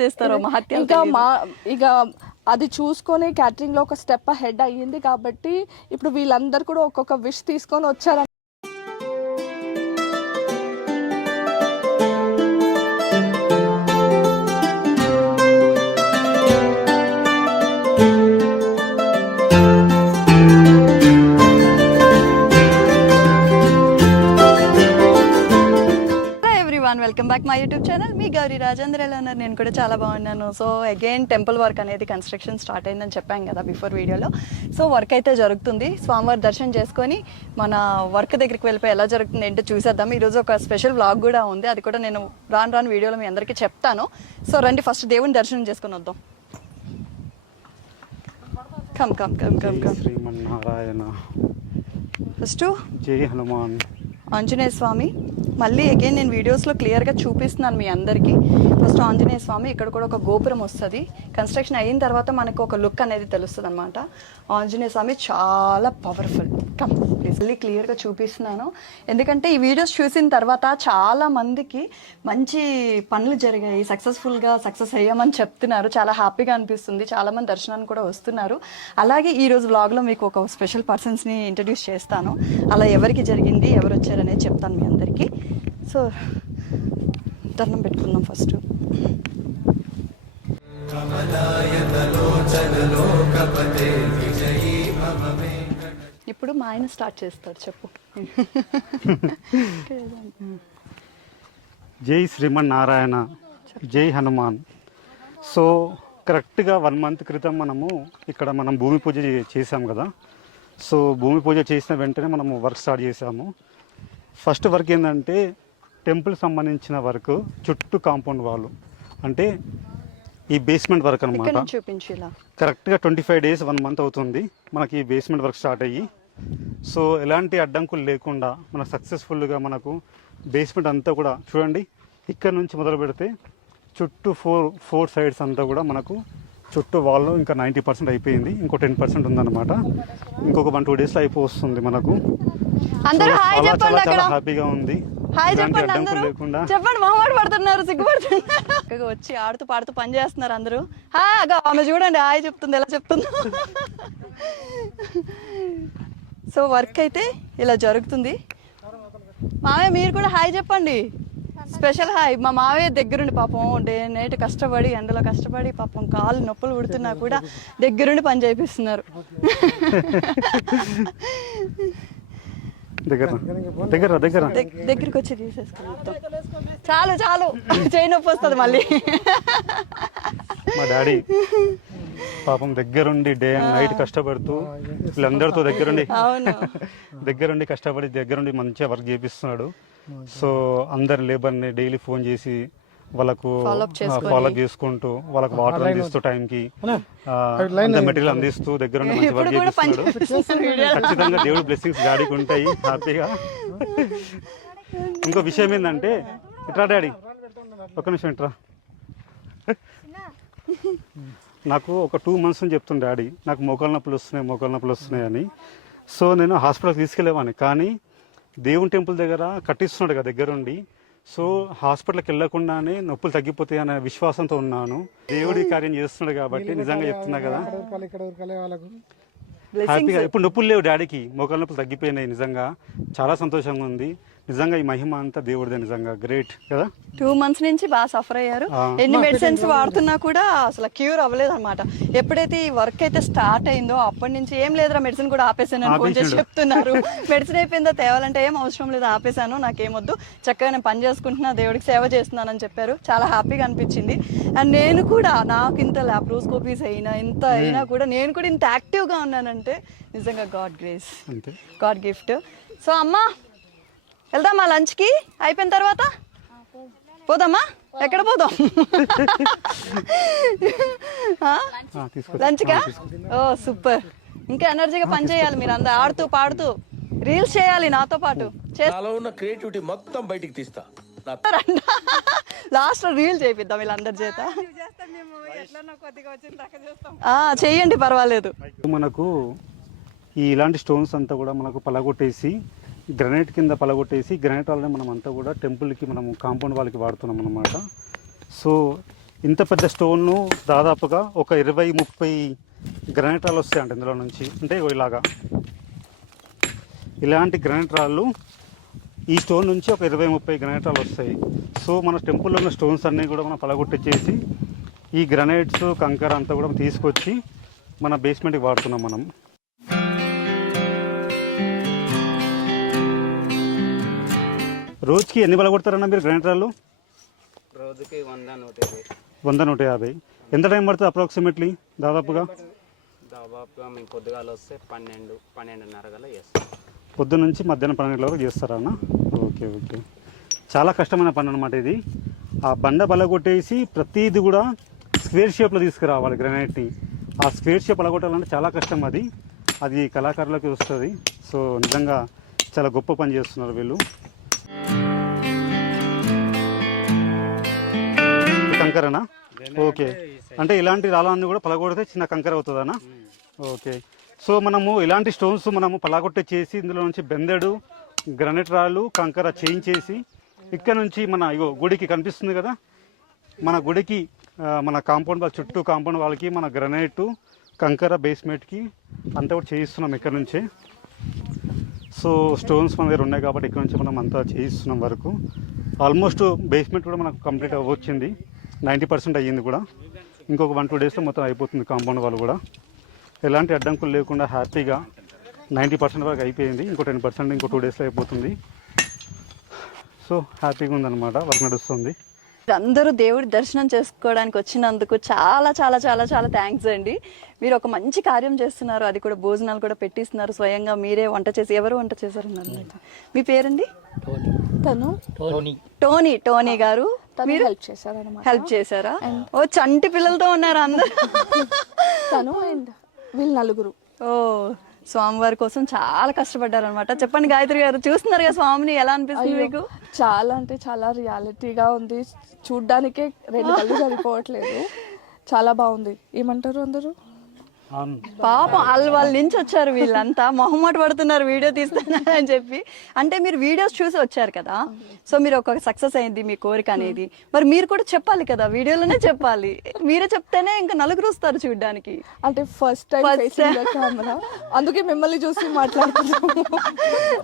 చేస్తారో మహత్యం ఇంకా మా ఇక అది చూసుకొని క్యాటరింగ్లో ఒక స్టెప్ హెడ్ అయ్యింది కాబట్టి ఇప్పుడు వీళ్ళందరూ కూడా ఒక్కొక్క విష్ తీసుకొని వచ్చారు బ్యాక్ మై యూట్యూబ్ ఛానల్ మీ గౌరీ రాజేంద్ర ఎలా ఉన్నారు? నేను కూడా చాలా బాగున్నాను. సో అగైన్ టెంపుల్ వర్క్ అనేది కన్స్ట్రక్షన్ స్టార్ట్ అయిందని చెప్పాం కదా బిఫోర్ వీడియోలో సో వర్క్ అయితే జరుగుతుంది. స్వామివారి దర్శనం చేసుకొని మన వర్క్ దగ్గరికి వెళ్ళిపోయి ఎలా జరుగుతుంది ఏంటో చూసేద్దాం. ఈరోజు ఒక స్పెషల్ వ్లాగ్ కూడా ఉంది. అది కూడా నేను రాను రాను వీడియోలో మీ అందరికీ చెప్తాను. సో రండి ఫస్ట్ దేవుని దర్శనం చేసుకొని వద్దాం. Come come come come come Srimannarayana. First జై హనుమాన్. ఆంజనేయ స్వామి. మళ్ళీ అగైన్ నేను వీడియోస్లో క్లియర్గా చూపిస్తున్నాను మీ అందరికీ. ఫస్ట్ ఆంజనేయ స్వామి ఇక్కడ కూడా ఒక గోపురం వస్తుంది. కన్స్ట్రక్షన్ అయిన తర్వాత మనకు ఒక లుక్ అనేది తెలుస్తుంది అనమాట ఆంజనేయ స్వామి చాలా పవర్ఫుల్ కమ్ ప్లీజ్ మళ్ళీ క్లియర్గా చూపిస్తున్నాను. ఎందుకంటే ఈ వీడియోస్ చూసిన తర్వాత చాలా మందికి మంచి పనులు జరిగాయి. సక్సెస్ఫుల్గా సక్సెస్ అయ్యామని చెప్తున్నారు. చాలా హ్యాపీగా అనిపిస్తుంది. చాలామంది దర్శనానికి కూడా వస్తున్నారు. అలాగే ఈరోజు వ్లాగ్లో మీకు ఒక స్పెషల్ పర్సన్స్ని ఇంట్రడ్యూస్ చేస్తాను. అలా ఎవరికి జరిగింది ఎవరు వచ్చారనేది చెప్తాను మీ అందరికీ. సో దండం పెట్టుకుందాం ఫస్ట్. ఇప్పుడు మా ఆయన స్టార్ట్ చేస్తారు చెప్పు. జై శ్రీమన్నారాయణ జై హనుమాన్. సో కరెక్ట్గా వన్ మంత్ క్రితం మనము ఇక్కడ మనం భూమి పూజ చే- చేసాం కదా. సో భూమి పూజ చేసిన వెంటనే మనము వర్క్ స్టార్ట్ చేసాము ఫస్ట్ వర్క్ ఏంటంటే టెంపుల్ సంబంధించిన వర్క్ చుట్టూ కాంపౌండ్ వాళ్ళు అంటే ఈ బేస్మెంట్ వర్క్ అనమాట కరెక్ట్గా twenty five days one month అవుతుంది. మనకి బేస్మెంట్ వర్క్ స్టార్ట్ అయ్యి. సో ఎలాంటి అడ్డంకులు లేకుండా మనకు సక్సెస్ఫుల్గా మనకు బేస్మెంట్ అంతా కూడా చూడండి ఇక్కడ నుంచి మొదలు పెడితే చుట్టూ ఫోర్ ఫోర్ సైడ్స్ అంతా కూడా మనకు చుట్టూ వాళ్ళు ఇంకా నైంటీ పర్సెంట్ అయిపోయింది. ఇంకో టెన్ పర్సెంట్ ఉందన్నమాట. ఇంకొక వన్ టూ డేస్లో అయిపోతుంది మనకు. చాలా చాలా హ్యాపీగా ఉంది. హాయ్ చెప్పండి అందరూ. చెప్పండి మొహమాట పడుతున్నారు సిగ్గుపడుతున్నారు. వచ్చి ఆడుతూ పాడుతూ పని చేస్తున్నారు అందరూ హాయ్ ఆమె చూడండి హాయ్ చెప్తుంది ఎలా చెప్తుందో. సో వర్క్ అయితే ఇలా జరుగుతుంది. మావయ్య మీరు కూడా హాయ్ చెప్పండి. Special hi. మా మావయ్య దగ్గరుండి పాపం డే నైట్ కష్టపడి ఎండలో కష్టపడి పాపం కాళ్ళు నొప్పులు పుడుతున్నా కూడా దగ్గరుండి పని చేపిస్తున్నారు. దగ్గర దగ్గర దగ్గర దగ్- దగ్గరికి వచ్చి తీసేసుకుంటాం చాలు చాలు. చేయి నొప్పి వస్తుంది మళ్ళీ. మా డాడీ పాపం దగ్గరుండి డే అండ్ నైట్ కష్టపడుతూ వీళ్ళందరితో దగ్గరుండి దగ్గరుండి కష్టపడి దగ్గరుండి మంచిగా వర్క్ చేపిస్తున్నాడు. సో అందరి లేబర్ని డైలీ ఫోన్ చేసి వాళ్ళకు. ఫాలో చేసుకుంటూ వాళ్ళకు వాటర్ అందిస్తూ టైంకి మెటీరియల్ అందిస్తూ దగ్గరుండి మంచి వర్క్ చేపిస్తున్నాడు ఖచ్చితంగా దేవుడి బ్లెస్సింగ్స్ డాడీకి ఉంటాయి హ్యాపీగా. ఇంకో విషయం ఏంటంటే ఇట్రా డాడీ ఒక నిమిషం ఇట్రా. నాకు ఒక టూ మంత్స్ నుంచి చెప్తుంది డాడీ నాకు మోకాలు నొప్పులు వస్తున్నాయి మోకాలు నొప్పులు వస్తున్నాయి అని. సో నేను హాస్పిటల్కి తీసుకెళ్ళేవాడిని కానీ దేవుని టెంపుల్ దగ్గర కట్టిస్తున్నాడు కదా దగ్గరుండి. సో హాస్పిటల్కి వెళ్ళకుండానే నొప్పులు తగ్గిపోతాయి అనే విశ్వాసంతో ఉన్నాను. దేవుడి కార్యం చేస్తున్నాడు కాబట్టి నిజంగా చెప్తున్నా కదా. హ్యాపీగా ఇప్పుడు నొప్పులు లేవు డాడీకి. మోకాలు నొప్పులు తగ్గిపోయినాయి నిజంగా. చాలా సంతోషంగా ఉంది. నిజంగా ఈ మహిమ అంతా దేవుడిదే నిజంగా. గ్రేట్ కదా? టూ మంత్స్ నుంచి బాగా సఫర్ అయ్యారు. ఎన్ని మెడిసిన్స్ వాడుతున్నా కూడా అసలు క్యూర్ అవ్వలేదు అనమాట ఎప్పుడైతే ఈ వర్క్ అయితే స్టార్ట్ అయిందో అప్పటి నుంచి ఏం లేదురా మెడిసిన్ కూడా ఆపేసాను ఆపేసాడు. చెప్తున్నారు. మెడిసిన్ అయిపోయిందో తేవాలంటే ఏం అవసరం లేదు ఆపేసాను నాకేమొద్దు. చక్కగా నేను పని చేసుకుంటున్నా దేవుడికి సేవ చేస్తున్నానని చెప్పారు. చాలా హ్యాపీగా అనిపించింది. అండ్ నేను కూడా నాకు ఇంత లాప్రోస్కోపీస్ అయినా ఇంత అయినా కూడా నేను కూడా ఇంత యాక్టివ్గా ఉన్నానంటే నిజంగా God grace God gift so అమ్మా వెళ్దామా లంచ్కి? అయిపోయిన తర్వాత? పోదామా? ఎక్కడ పోదాం? లంచ్కా? ఓ సూపర్. ఇంకా ఎనర్జీగా పని చేయాలి మీరు అందరు ఆడుతూ పాడుతూ. రీల్స్ చేయాలి నాతో పాటు. నాలో ఉన్న క్రియేటివిటీ మొత్తం బయటికి తీస్తా. లాస్ట్లో రీల్ చేపిద్దాం వీళ్ళందరి చేత. ఆ, చెయ్యండి పర్వాలేదు. మనకు ఈ ఇలాంటి స్టోన్స్ అంతా కూడా మనకు పలగొట్టేసి గ్రనైట్ కింద పలగొట్టేసి గ్రనైట్ వల్లనే మనం అంతా కూడా టెంపుల్కి మనం కాంపౌండ్ వాళ్ళకి వాడుతున్నాం అనమాట సో ఇంత పెద్ద స్టోన్ను దాదాపుగా ఒక ఇరవై ముప్పై గ్రనైట్ రాళ్ళు వస్తాయంట ఇందులో నుంచి. అంటే ఇలాగా. ఇలాంటి గ్రనైట్ రాళ్ళు ఈ స్టోన్ నుంచి ఒక ఇరవై ముప్పై గ్రనైట్ రాళ్ళు వస్తాయి. సో మన టెంపుల్లో ఉన్న స్టోన్స్ అన్నీ కూడా మనం పలగొట్టించేసి ఈ గ్రనైట్స్ కంకర అంతా కూడా తీసుకొచ్చి మన బేస్మెంట్కి వాడుతున్నాం మనం. రోజుకి ఎన్ని పలగొడతారన్న మీరు గ్రానైట్ రాళ్ళు రోజుకి వంద నూట ఇరవై వంద నూట యాభై. ఎంత టైం పడుతుంది అప్రాక్సిమేట్లీ దాదాపుగా? దాదాపుగా మేము పొద్దుగాల వస్తే పన్నెండు పన్నెండున్నర గల చేస్తాం. పొద్దు నుంచి మధ్యాహ్నం పన్నెండు వరకు చేస్తారా అన్న? Okay okay. చాలా కష్టమైన పని అనమాట ఇది. ఆ బండ బలగొట్టేసి ప్రతిది కూడా స్క్వేర్ షేప్లో తీసుకురావాలి గ్రానైట్ని ఆ స్క్వేర్ షేప్ అలగొట్టాలంటే చాలా కష్టం అది. అది కళాకారులకి వస్తుంది. సో నిజంగా చాలా గొప్ప పని చేస్తున్నారు వీళ్ళు. కంకరనా? ఓకే. అంటే ఇలాంటి రాళ్ళన్నీ కూడా పలగొడితే చిన్న కంకర అవుతుందనా? ఓకే. సో మనము ఇలాంటి స్టోన్స్ మనము పలాగొట్టే చేసి ఇందులో నుంచి బెందెడు గ్రనైట్ రాళ్ళు కంకర చేయించేసి ఇక్కడ నుంచి మన ఇగో గుడికి కనిపిస్తుంది కదా? మన గుడికి మన కాంపౌండ్ వాళ్ళ చుట్టూ కాంపౌండ్ వాళ్ళకి మన గ్రనైట్ కంకర బేస్మెంట్కి అంతా కూడా చేయిస్తున్నాం ఇక్కడ నుంచే. సో స్టోన్స్ మన దగ్గర ఉన్నాయి కాబట్టి ఇక్కడ నుంచి మనం అంతా చేయిస్తున్నాం వరకు. ఆల్మోస్ట్ బేస్మెంట్ కూడా మనకు కంప్లీట్ అవ్వచ్చింది. నైంటీ పర్సెంట్ అయ్యింది కూడా. ఇంకొక వన్ టూ డేస్లో మొత్తం అయిపోతుంది కాంపౌండ్ వాళ్ళు కూడా. ఎలాంటి అడ్డంకులు లేకుండా హ్యాపీగా నైంటీ పర్సెంట్ వరకు అయిపోయింది. ఇంకో టెన్ పర్సెంట్ ఇంకో టూ డేస్లో అయిపోతుంది. సో హ్యాపీగా ఉందన్నమాట. వర్క్ నడుస్తుంది. అందరూ దేవుడి దర్శనం చేసుకోవడానికి వచ్చినందుకు చాలా చాలా చాలా చాలా థ్యాంక్స్ అండి. మీరు ఒక మంచి కార్యం చేస్తున్నారు. అది కూడా భోజనాలు కూడా పెట్టిస్తున్నారు. స్వయంగా మీరే వంట చేసి ఎవరు వంట చేశారన్నారు మీ పేరండి? తను? టోనీ. టోనీ గారు. తను హెల్ప్ చేశారనమాట హెల్ప్ చేశారా? ఓ చంటి పిల్లలతో ఉన్నారు అందరు. తను అండ్ వీళ్ళు నలుగురు. ఓ స్వామివారి కోసం చాలా కష్టపడ్డారు అనమాట చెప్పండి గాయత్రి గారు చూస్తున్నారు కదా స్వామిని ఎలా అనిపిస్తుంది మీకు? చాలా అంటే చాలా రియాలిటీగా ఉంది. చూడ్డానికే రెండు కళ్ళు సరిపోవట్లేదు. చాలా బాగుంది. ఏమంటారు అందరూ? పాపం వాళ్ళు వాళ్ళ నుంచి వచ్చారు వీళ్ళంతా. మొహమాట పడుతున్నారు వీడియో తీస్తున్నారు అని చెప్పి. అంటే మీరు వీడియోస్ చూసి వచ్చారు కదా. సో మీరు ఒక సక్సెస్ అయింది మీ కోరిక అనేది. మరి మీరు కూడా చెప్పాలి కదా వీడియోలోనే చెప్పాలి. మీరే చెప్తేనే ఇంకా నలుగురు వస్తారు చూడడానికి. అంటే ఫస్ట్ టైం కెమెరా అందుకే మిమ్మల్ని చూసి మాట్లాడుతున్నాము.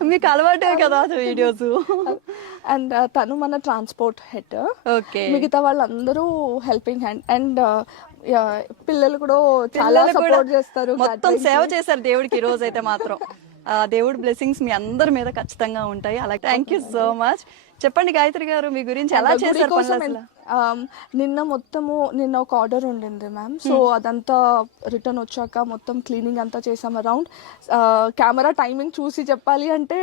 మీకు అలవాటే కదా వీడియోస్. అండ్ తను మన ట్రాన్స్పోర్ట్ హెడ్ ఓకే. మిగతా వాళ్ళందరూ హెల్పింగ్ హ్యాండ్ అండ్ పిల్లలు కూడా చాలా సపోర్ట్ చేస్తారు మొత్తం సేవ చేశారు దేవుడికి ఈ రోజు అయితే మాత్రం. ఆ దేవుడి బ్లెస్సింగ్స్ మీ అందరి మీద ఖచ్చితంగా ఉంటాయి. అలా థ్యాంక్ యూ సో మచ్ చెప్పండి గాయత్రి గారు మీ గురించి ఎలా చేశారు ఆమ్, నిన్న మొత్తము నిన్న ఒక ఆర్డర్ ఉండింది మ్యామ్ సో అదంతా రిటర్న్ వచ్చాక మొత్తం క్లీనింగ్ అంతా చేసాం అరౌండ్ కెమెరా టైమింగ్ చూసి చెప్పాలి అంటే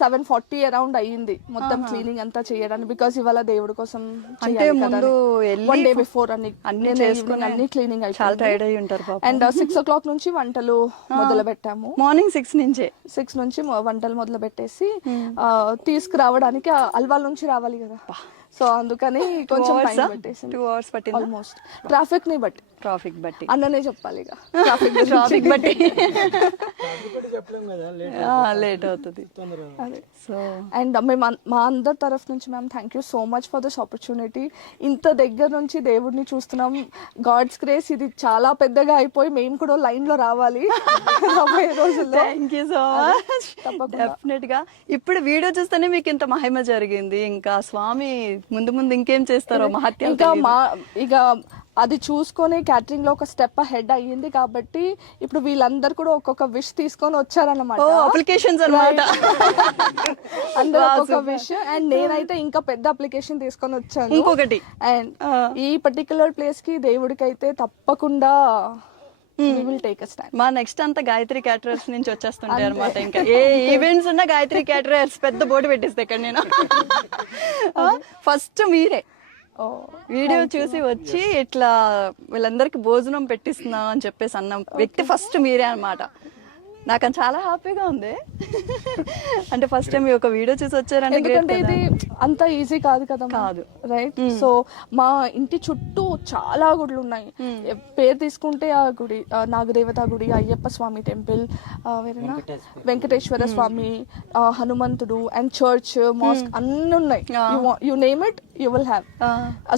సెవెన్ ఫార్టీ అరౌండ్ అయ్యింది మొత్తం క్లీనింగ్ అంతా చేయడానికి బికాస్ ఇవాళ దేవుడి కోసం అంటే ముందు వన్ డే బిఫోర్ అన్ని అన్ని చేసుకుని అన్ని క్లీనింగ్ చాలా టైర్డ్ అయి ఉంటారు అండ్ సిక్స్ ఓ క్లాక్ నుంచి వంటలు మొదలు పెట్టాము మార్నింగ్ సిక్స్ నుంచే. సిక్స్ నుంచి వంటలు మొదలు పెట్టేసి ఆ, తీసుకురావడానికి ఆ అల్వాల్ నుంచి రావాలి కదా. సో అందుకని కొంచెం టైం పెట్టేసింది. టూ అవర్స్ పట్టింది? ఆల్మోస్ట్ ట్రాఫిక్ని బట్టి. ట్రాఫిక్ బట్టి. అన్ననే చెప్పాలి ఇక. ట్రాఫిక్ ట్రాఫిక్ బట్టి. లేట్ అవుతుంది. అదే సో. అండ్ మేము మా అందరి తరఫు నుంచి ma'am thank you so much for this opportunity ఇంత దగ్గర నుంచి దేవుడిని చూస్తున్నాం. గాడ్స్ గ్రేస్ ఇది చాలా పెద్దగా అయిపోయి మేము కూడా లైన్లో రావాలి. రాబోయే రోజుల్లో. థ్యాంక్ యూ సో మచ్ తప్పకుండా. డెఫినెట్గా. ఇప్పుడు వీడియో చూస్తేనే మీకు ఇంత మహిమ జరిగింది. ఇంకా స్వామి ముందు ముందు ఇంకేం చేస్తారో మహత్యం ఇంకా మా ఇక అది చూసుకొని క్యాటరింగ్లో ఒక స్టెప్ హెడ్ అయ్యింది కాబట్టి ఇప్పుడు వీళ్ళందరూ కూడా ఒక్కొక్క విష్ తీసుకొని వచ్చారన్నమాట. అప్లికేషన్స్ అన్నమాట. అందరూ ఒక్కొక్క విష్ అండ్ నేనైతే ఇంకా పెద్ద అప్లికేషన్ తీసుకొని వచ్చాను. ఇంకొకటి. అండ్ ఈ పర్టికులర్ ప్లేస్కి దేవుడికి అయితే తప్పకుండా స్టాండ్ మా నెక్స్ట్ అంతా గాయత్రి క్యాటరర్స్ నుంచి వచ్చేస్తుంటాయి అనమాట ఇంకా. ఏ ఈవెంట్స్ ఉన్నా గాయత్రి క్యాటరర్స్ పెద్ద బోర్డు పెట్టిస్తే ఇక్కడ నేను. ఫస్ట్ మీరే. వీడియో చూసి వచ్చి ఇట్లా వీళ్ళందరికి భోజనం పెట్టిస్తున్నాం అని చెప్పేసి అన్న వ్యక్తి ఫస్ట్ మీరే అన్నమాట. నాకు అది చాలా హ్యాపీగా ఉంది. అంటే ఫస్ట్ టైం ఒక వీడియో చూసి వచ్చారంటే ఎందుకంటే. ఇది అంత ఈజీ కాదు కదా కాదు. రైట్ సో మా ఇంటి చుట్టూ చాలా గుడులు ఉన్నాయి పేరు తీసుకుంటే ఆ గుడి నాగదేవత గుడి అయ్యప్ప స్వామి టెంపుల్ వేరేనా? వెంకటేశ్వర స్వామి హనుమంతుడు అండ్ చర్చ్ మాస్క్ అన్ని ఉన్నాయి. You name it you will have.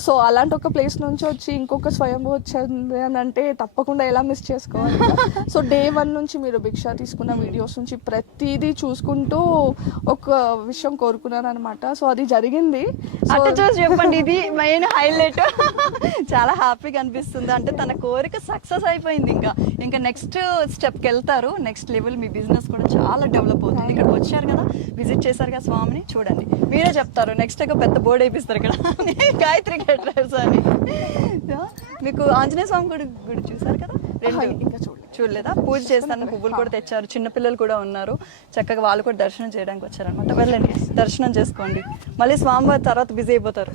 So అలాంటి ఒక ప్లేస్ నుంచి వచ్చి ఇంకొక స్వయంభూ వచ్చింది అని అంటే తప్పకుండా ఎలా మిస్ చేసుకోవాలి సో డే వన్ నుంచి మీరు భిక్ష తీసుకున్న వీడియోస్ నుంచి ప్రతిదీ చూసుకుంటూ ఒక విషయం కోరుకున్నాను అనమాట సో అది జరిగింది. సో అటు చూసి చెప్పండి ఇది మెయిన్ హైలైట్ చాలా హ్యాపీగా అనిపిస్తుంది. అంటే తన కోరిక సక్సెస్ అయిపోయింది ఇంకా. ఇంకా నెక్స్ట్ స్టెప్కి వెళ్తారు. నెక్స్ట్ లెవెల్ మీ బిజినెస్ కూడా చాలా డెవలప్ అవుతుంది. ఇక్కడ వచ్చారు కదా విజిట్ చేశారు కదా స్వామిని చూడండి. మీరే చెప్తారు. నెక్స్ట్ ఒక పెద్ద బోర్డు వేపిస్తారు ఇక్కడ. గాయత్రి గెటర్స్ అని మీకు ఆంజనేయ స్వామి గుడి గుడి చూసారు కదా? రెండు. ఇంకా చూడలేదు. చూడలేదా? పూజ చేస్తాను పువ్వులు కూడా తెచ్చారు. చిన్న పిల్లలు కూడా ఉన్నారు. చక్కగా వాళ్ళు కూడా దర్శనం చేయడానికి వచ్చారనమాట వెళ్ళండి. దర్శనం చేసుకోండి. మళ్ళీ స్వామివారి తర్వాత బిజీ అయిపోతారు.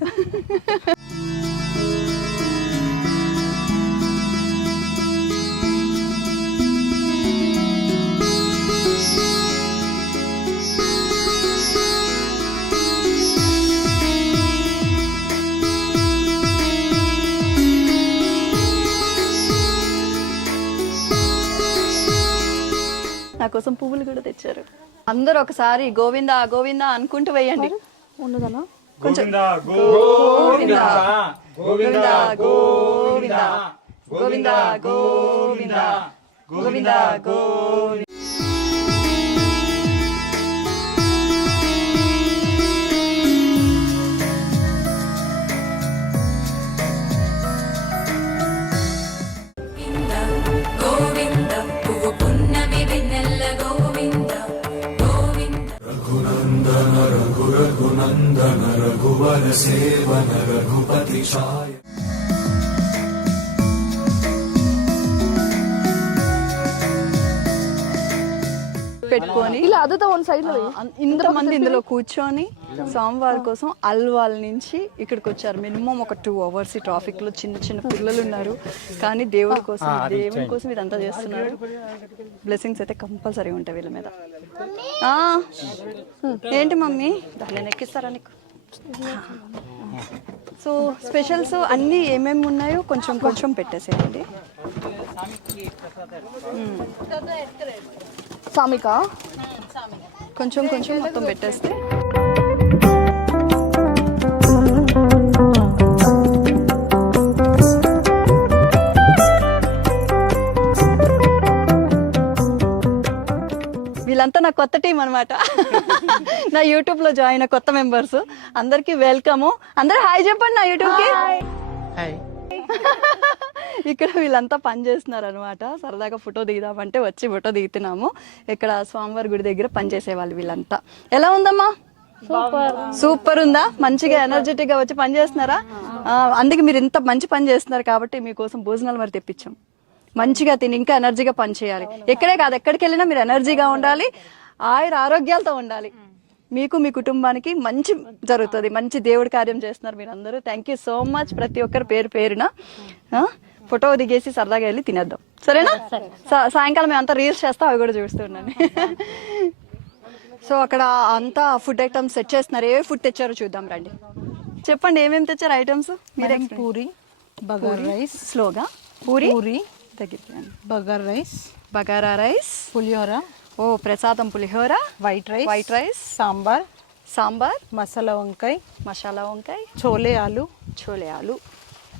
కోసం పువ్వులు కూడా తెచ్చారు. అందరూ ఒకసారి గోవింద గోవింద అనుకుంటూ వేయండి. ఉండదనా? గోవిందా గోవింద గోవింద గోవింద గోవింద గోవింద గోవింద గోవింద గోవింద. అదుతా వన్ సైడ్లో అన్- ఇంతమంది ఇందులో కూర్చొని స్వామివారి కోసం అల్వాల్ నుంచి ఇక్కడికి వచ్చారు. మినిమం ఒక టూ అవర్స్ ఈ ట్రాఫిక్లో చిన్న చిన్న పిల్లలు ఉన్నారు. కానీ దేవుడి కోసం దేవుడి కోసం ఇదంతా చేస్తున్నారు. బ్లెస్సింగ్స్ అయితే కంపల్సరీ ఉంటాయి వీళ్ళ మీద. ఆ, ఏంటి మమ్మీ? దాన్ని ఎక్కిస్తారా నీకు? సో స్పెషల్స్ అన్నీ ఏమేమి ఉన్నాయో కొంచెం కొంచెం పెట్టేసేయండి. సామిక కొంచెం కొంచెం మొత్తం పెట్టేస్తే. వీళ్ళంతా నా కొత్త టీం అనమాట నా యూట్యూబ్లో జాయిన్ అయిన కొత్త మెంబర్స్. అందరికి వెల్కమ్. అందరూ హాయ్ చెప్పండి నా యూట్యూబ్కి ఇక్కడ వీళ్ళంతా పని చేస్తున్నారు అనమాట సరదాగా ఫోటో దిగుదామంటే వచ్చి ఫోటో దిగుతున్నాము. ఇక్కడ స్వామివారి గుడి దగ్గర పని చేసేవాళ్ళు వీళ్ళంతా. ఎలా ఉందమ్మా? సూపర్. ఉందా? మంచిగా ఎనర్జెటిక్గా వచ్చి పని చేస్తున్నారా? అందుకే మీరు ఇంత మంచి పని చేస్తున్నారు కాబట్టి మీకోసం భోజనాలు మరి తెప్పించాం. మంచిగా తిని ఇంకా ఎనర్జీగా పని చేయాలి. ఎక్కడే కాదు ఎక్కడికి వెళ్ళినా మీరు ఎనర్జీగా ఉండాలి. ఆయుర ఆరోగ్యాలతో ఉండాలి. మీకు మీ కుటుంబానికి మంచి జరుగుతుంది. మంచి దేవుడి కార్యం చేస్తున్నారు మీరు అందరూ థ్యాంక్ యూ సో మచ్ ప్రతి ఒక్కరు పేరు పేరున. ఫోటో దిగేసి సరదాగా వెళ్ళి తినేద్దాం. సరేనా? సాయంకాలం మేము అంతా రీల్స్ చేస్తాం అవి కూడా చూస్తున్నాను సో అక్కడ అంతా ఫుడ్ ఐటమ్స్ సెట్ చేస్తున్నారు. ఏ ఫుడ్ తెచ్చారో చూద్దాం రండి. చెప్పండి ఏమేమి తెచ్చారు ఐటమ్స్? మీరే పూరి బగార్ రైస్ స్లోగా. పూరి పూరి తగ్గిపోయాను బగార్ రైస్ బగారా రైస్ పులిహోర. ఓ prasadam pulihora white rice white rice sambar sambar masala వంకాయ మసాలా వంకాయ chole aloo. Chole aloo.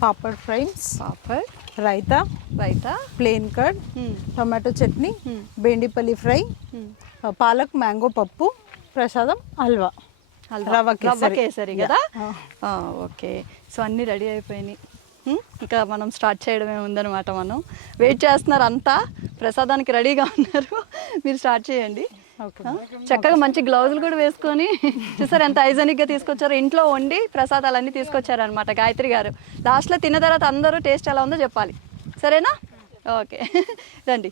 Papad fries papad raita raita plain curd Hmm. Tomato chutney బెండిపల్లి fry palak mango పప్పు ప్రసాదం హల్వా. రవ్వ కేసరి. కదా? ఓకే సో అన్నీ ready అయిపోయినాయి. హ్మ్? ఇంకా మనం స్టార్ట్ చేయడమే ఉందన్నమాట మనం. వెయిట్ చేస్తున్నారు అంతా. ప్రసాదానికి రెడీగా ఉన్నారు. మీరు స్టార్ట్ చేయండి. చక్కగా మంచి గ్లౌజులు కూడా వేసుకొని చూసారు ఎంత హైజెనిక్గా తీసుకొచ్చారు. ఇంట్లో వండి ప్రసాదాలన్నీ తీసుకొచ్చారు అనమాట గాయత్రి గారు. లాస్ట్లో తిన్న తర్వాత అందరూ టేస్ట్ ఎలా ఉందో చెప్పాలి. సరేనా? ఓకే. రండి.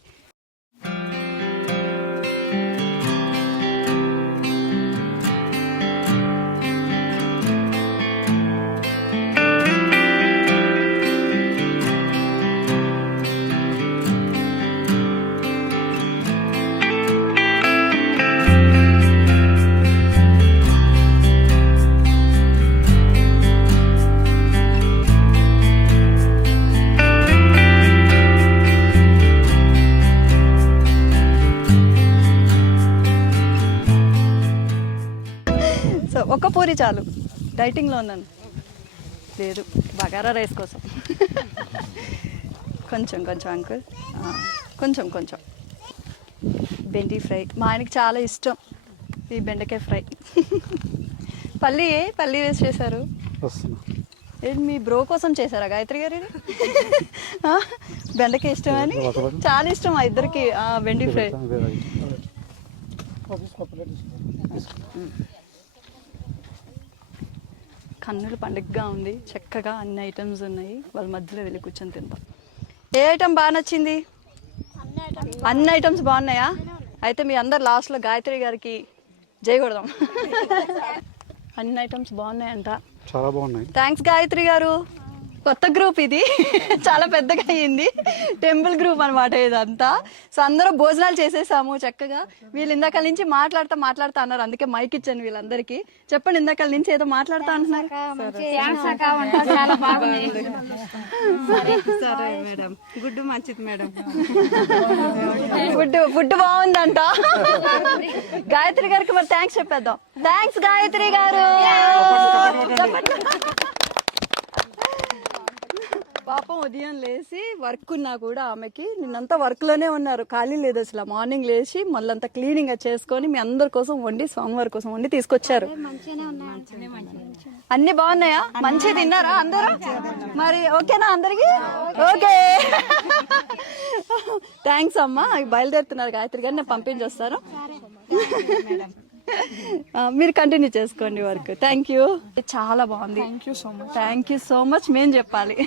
చాలు. డైటింగ్లో ఉన్నాను. లేదు బగారా రైస్ కోసం. కొంచెం కొంచెం అంకుల్. ఆ, కొంచెం కొంచెం. బెండి ఫ్రై. మా ఆయనకి చాలా ఇష్టం ఈ బెండకాయ ఫ్రై. పల్లి పల్లి వేసి చేశారు? ఏంటి మీ బ్రో కోసం చేశారా? గాయత్రి గారు ఇది? ఆ, బెండకాయ ఇష్టం అని? చాలా ఇష్టం మా ఇద్దరికి ఆ, బెండి ఫ్రై. కన్నులు పండుగగా ఉంది. చక్కగా అన్ని ఐటమ్స్ ఉన్నాయి. వాళ్ళ మధ్యలో వెళ్ళి కూర్చొని తిందాం. ఏ ఐటమ్ బాగా నచ్చింది? అన్ని ఐటమ్స్ బాగున్నాయా? అయితే మీ అందరు లాస్ట్లో గాయత్రి గారికి జై కొడదాం. అన్ని ఐటమ్స్ బాగున్నాయంట. చాలా బాగున్నాయి. థ్యాంక్స్ గాయత్రి గారు. కొత్త గ్రూప్ ఇది. చాలా పెద్దగా అయ్యింది. టెంపుల్ గ్రూప్ అనమాట ఇదంతా. సో అందరూ భోజనాలు చేసేసాము చక్కగా. వీళ్ళు ఇందాక నుంచి మాట్లాడుతా మాట్లాడుతా అన్నారు. అందుకే మైక్ ఇచ్చాను వీళ్ళందరికీ. చెప్పండి ఇందాక నుంచి ఏదో మాట్లాడుతా అంటున్నారు. గుడ్డు మంచిది మేడం. ఫుడ్ ఫుడ్ బాగుందంట. గాయత్రి గారికి మరి థ్యాంక్స్ చెప్పేద్దాం. థ్యాంక్స్ గాయత్రి గారు. పాపం ఉదయం లేచి వర్క్ ఉన్నా కూడా ఆమెకి. నిన్నంతా వర్క్లోనే ఉన్నారు. ఖాళీ లేదు అసలు. మార్నింగ్ లేచి మళ్ళంతా క్లీనింగ్ చేసుకొని మీ అందరి కోసం వండి స్వామివారి కోసం వండి తీసుకొచ్చారు. అన్ని బాగున్నాయా? మంచిగా తిన్నారా అందరూ? మరి ఓకేనా అందరికి? ఓకే. థ్యాంక్స్ అమ్మా. బయలుదేరుతున్నారు గాయత్రి గారు. నేను పంపించి మీరు కంటిన్యూ చేసుకోండి వర్క్. థ్యాంక్ యూ చాలా బాగుంది. Thank you so much thank you so much మేము చెప్పాలి.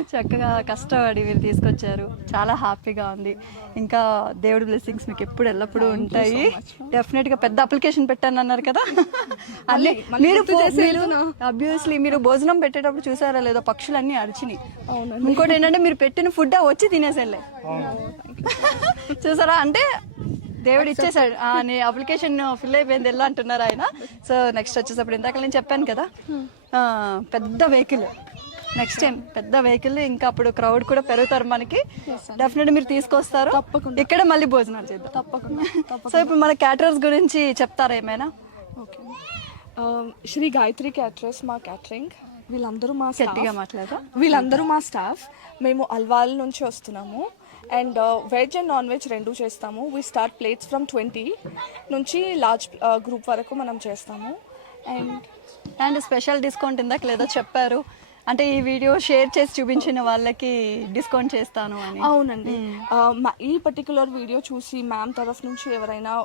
చక్కగా కష్టపడి మీరు తీసుకొచ్చారు. చాలా హ్యాపీగా ఉంది. ఇంకా దేవుడి బ్లెస్సింగ్స్ మీకు ఎప్పుడు ఎల్లప్పుడూ ఉంటాయి. డెఫినెట్గా పెద్ద అప్లికేషన్ పెట్టాను అన్నారు కదా. అన్నీ మీరు అబ్వియస్లీ మీరు భోజనం పెట్టేటప్పుడు చూసారా లేదో పక్షులన్నీ అరిచినాయి. ఇంకోటి ఏంటంటే మీరు పెట్టిన ఫుడ్ వచ్చి తినేసేళ్ళే. చూసారా? అంటే దేవుడు ఇచ్చేసాడు నీ అప్లికేషన్ ఫిల్ అయిపోయింది ఎలా అంటున్నారు ఆయన. సో నెక్స్ట్ వచ్చేసప్పుడు ఇందాక నేను చెప్పాను కదా పెద్ద వెహికల్ నెక్స్ట్ టైం పెద్ద వెహికల్ ఇంకా అప్పుడు క్రౌడ్ కూడా పెరుగుతారు మనకి. డెఫినెట్ మీరు తీసుకొస్తారు. ఇక్కడ మళ్ళీ భోజనాలు చేద్దాం. తప్పకుండా సో ఇప్పుడు మన క్యాటరర్స్ గురించి చెప్తారా ఏమైనా? ఓకే. శ్రీ గాయత్రి క్యాటరర్స్ మా క్యాటరింగ్ వీళ్ళందరూ మా. గట్టిగా వీళ్ళందరూ మా స్టాఫ్ మేము అల్వాల్ నుంచి వస్తున్నాము. And veg and non veg రెండు చేస్తాము. We start plates from twenty నుంచి లార్జ్ గ్రూప్ వరకు మనం చేస్తాము. అండ్ అండ్ స్పెషల్ డిస్కౌంట్ ఇందాక లేదో చెప్పారు. అంటే ఈ వీడియో షేర్ చేసి చూపించిన వాళ్ళకి డిస్కౌంట్ చేస్తాను అని. అవునండి. మా- ఈ పర్టికులర్ వీడియో చూసి మ్యామ్ తరఫు నుంచి ఎవరైనా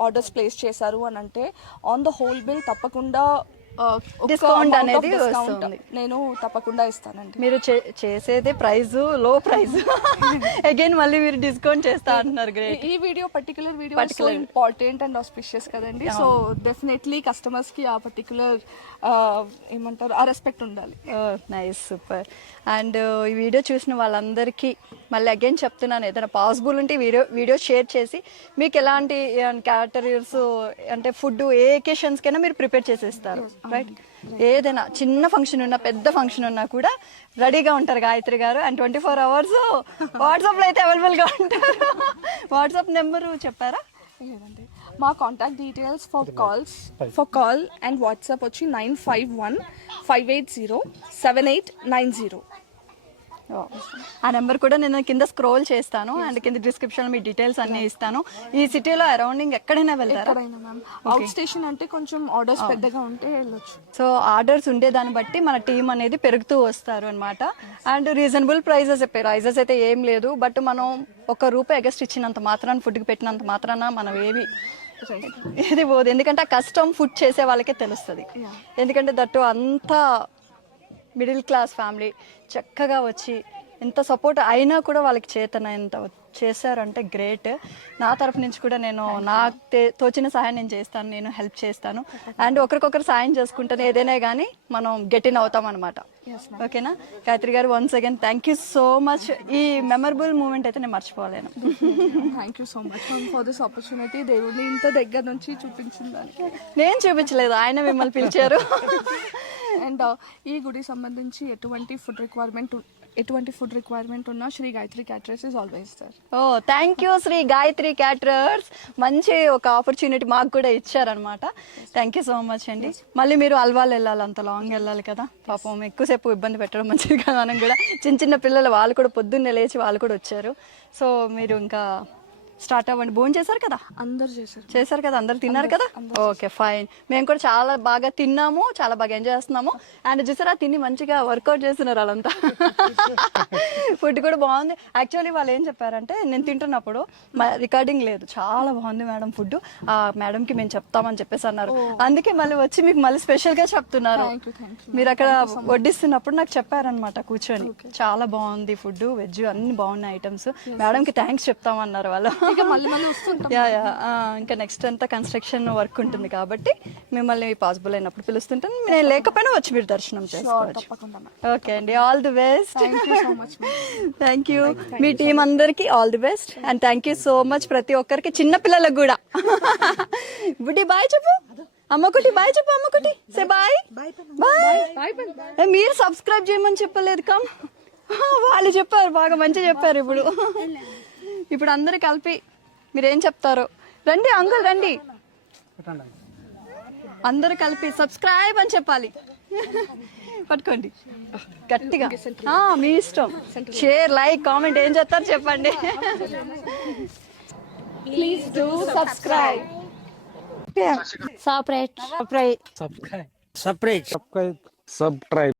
ఆర్డర్స్ ప్లేస్ చేశారు అని అంటే ఆన్ ద హోల్ బిల్ తప్పకుండా amount of అనేది వస్తుంది. నేను తప్పకుండా ఇస్తానండి. మీరు చేసేదే ప్రైస్లో ప్రైస్ అగైన్ మళ్ళీ మీరు డిస్కౌంట్ చేస్తా అంటున్నారు గ్రేట్ ఈ video particular video so important and auspicious కదండి. సో డెఫినెట్లీ కస్టమర్స్కి ఆ పర్టికులర్ ఏమంటారు ఆ రెస్పెక్ట్ ఉండాలి. నైస్ సూపర్ అండ్ ఈ వీడియో చూసిన వాళ్ళందరికీ మళ్ళీ అగైన్ చెప్తున్నాను ఏదైనా పాసిబుల్ ఉంటే వీడియో వీడియో షేర్ చేసి మీకు ఎలాంటి క్యాటరీస్ అంటే ఫుడ్ ఏ occasions కైనా మీరు ప్రిపేర్ చేసేస్తారు. రైట్ ఏదైనా చిన్న ఫంక్షన్ ఉన్నా పెద్ద ఫంక్షన్ ఉన్నా కూడా రెడీగా ఉంటారు గాయత్రి గారు. అండ్ ట్వంటీ ఫోర్ అవర్స్ వాట్సాప్లో అయితే అవైలబుల్గా ఉంటారు. వాట్సాప్ నెంబరు చెప్పారా? లేదండి. మా contact details for calls for call and WhatsApp వచ్చి nine five one five eight zero seven eight nine zero ఆ నెంబర్ కూడా నేను కింద స్క్రోల్ చేస్తాను అండ్ కింద డిస్క్రిప్షన్ మీ డీటెయిల్స్ అన్ని ఇస్తాను. ఈ సిటీలో అరౌండింగ్ ఎక్కడైనా వెళ్తారా? అవుట్ స్టేషన్ అంటే కొంచెం ఆర్డర్స్ పెద్దగా ఉంటే వెళ్ళొచ్చు. సో ఆర్డర్స్ ఉండేదాన్ని బట్టి మన టీం అనేది పెరుగుతూ వస్తారు అనమాట అండ్ రీజనబుల్ ప్రైజెస్ ప్రైజెస్ అయితే ఏం లేదు. బట్ మనం ఒక రూపాయి ఎగస్ట్ ఇచ్చినంత మాత్రాన ఫుడ్కి పెట్టినంత మాత్రాన మనం ఏవి ఇది పోదు. ఎందుకంటే ఆ కష్టం ఫుడ్ చేసే వాళ్ళకే తెలుస్తుంది. ఎందుకంటే దట్టు అంతా మిడిల్ క్లాస్ ఫ్యామిలీ చక్కగా వచ్చి ఎంత సపోర్ట్ అయినా కూడా వాళ్ళకి చేతన ఎంత చేశారంటే గ్రేట్. నా తరపు నుంచి కూడా నేను నాకు తోచిన సహాయం నేను చేస్తాను నేను హెల్ప్ చేస్తాను. అండ్ ఒకరికొకరు సాయం చేసుకుంటాను ఏదైనా కానీ మనం గెటిన్ అవుతాం అనమాట ఓకేనా? గాయత్రి గారు once again thank you so much ఈ మెమరబుల్ మూమెంట్ అయితే నేను మర్చిపోలేను. Thank you so much for this opportunity దేవుడిని ఇంత దగ్గర నుంచి చూపించిన దానికి నేను చూపించలేదు ఆయన మిమ్మల్ని పిలిచారు. అండ్ ఈ గుడి సంబంధించి ఎటువంటి ఫుడ్ రిక్వైర్మెంట్ ఎటువంటి ఫుడ్ రిక్వైర్మెంట్ ఉన్నా Shri Gayatri caterers is always sir oh thank you Shri Gayatri caterers మంచి ఒక ఆపర్చునిటీ మాకు కూడా ఇచ్చారనమాట థ్యాంక్ యూ సో మచ్ అండి. మళ్ళీ మీరు అల్వాల్ వెళ్ళాలి అంత లాంగ్ వెళ్ళాలి కదా. పాపం ఎక్కువసేపు ఇబ్బంది పెట్టడం మంచిది కదా మనం కూడా. చిన్న చిన్న పిల్లలు వాళ్ళు కూడా పొద్దున్నే లేచి వాళ్ళు కూడా వచ్చారు. సో మీరు ఇంకా స్టార్ట్ అవ్వండి. భోజనం చేశారు కదా? అందరు చేశారు. చేశారు కదా? అందరు తిన్నారు కదా? Okay fine. మేము కూడా చాలా బాగా తిన్నాము చాలా బాగా ఎంజాయ్ చేస్తున్నాము. అండ్ చూసారా తిని మంచిగా వర్కౌట్ చేస్తున్నారు వాళ్ళంతా. ఫుడ్ కూడా బాగుంది. యాక్చువల్లీ వాళ్ళు ఏం చెప్పారంటే నేను తింటున్నప్పుడు రికార్డింగ్ లేదు. చాలా బాగుంది మేడం ఫుడ్. ఆ మేడంకి మేము చెప్తామని చెప్పేసి అన్నారు. అందుకే మళ్ళీ వచ్చి మీకు మళ్ళీ స్పెషల్గా చెప్తున్నారు. మీరు అక్కడ వడ్డిస్తున్నప్పుడు నాకు చెప్పారనమాట కూర్చొని. చాలా బాగుంది ఫుడ్ వెజ్ అన్ని బాగున్నాయి ఐటమ్స్. మేడంకి థ్యాంక్స్ చెప్తామన్నారు వాళ్ళు. మళ్ళీ మళ్ళీ వస్తుంటాం. Yeah yeah. ఇంకా నెక్స్ట్ అంతా కన్స్ట్రక్షన్ వర్క్ ఉంటుంది కాబట్టి మిమ్మల్ని పాసిబుల్ అయినప్పుడు పిలుస్తుంటాను నేను లేకపోయినా వచ్చి మీరు దర్శనం చేసుకోవచ్చు. ఓకే అండి. All the best thank you me team అందరికి all the best and thank you so much ప్రతి ఒక్కరికి చిన్న పిల్లలకు కూడా. బుడ్డి బాయ్ చెప్పు. అమ్మకుటి బాయ్ చెప్పు అమ్మకుటి. సే బాయ్ బాయ్ మీరు సబ్స్క్రైబ్ చేయమని చెప్పలేదు కమ్ వాళ్ళు చెప్పారు బాగా మంచిగా చెప్పారు ఇప్పుడు. ఇప్పుడు అందరు కలిపి మీరేం చెప్తారో? రండి అంకుల్ రండి. అందరూ కలిపి సబ్స్క్రైబ్ అని చెప్పాలి. పట్టుకోండి. గట్టిగా. ఆ, మీ ఇష్టం. షేర్ లైక్ కామెంట్ ఏం చేస్తారు చెప్పండి. Please do subscribe. Separate. Separate. Subscribe.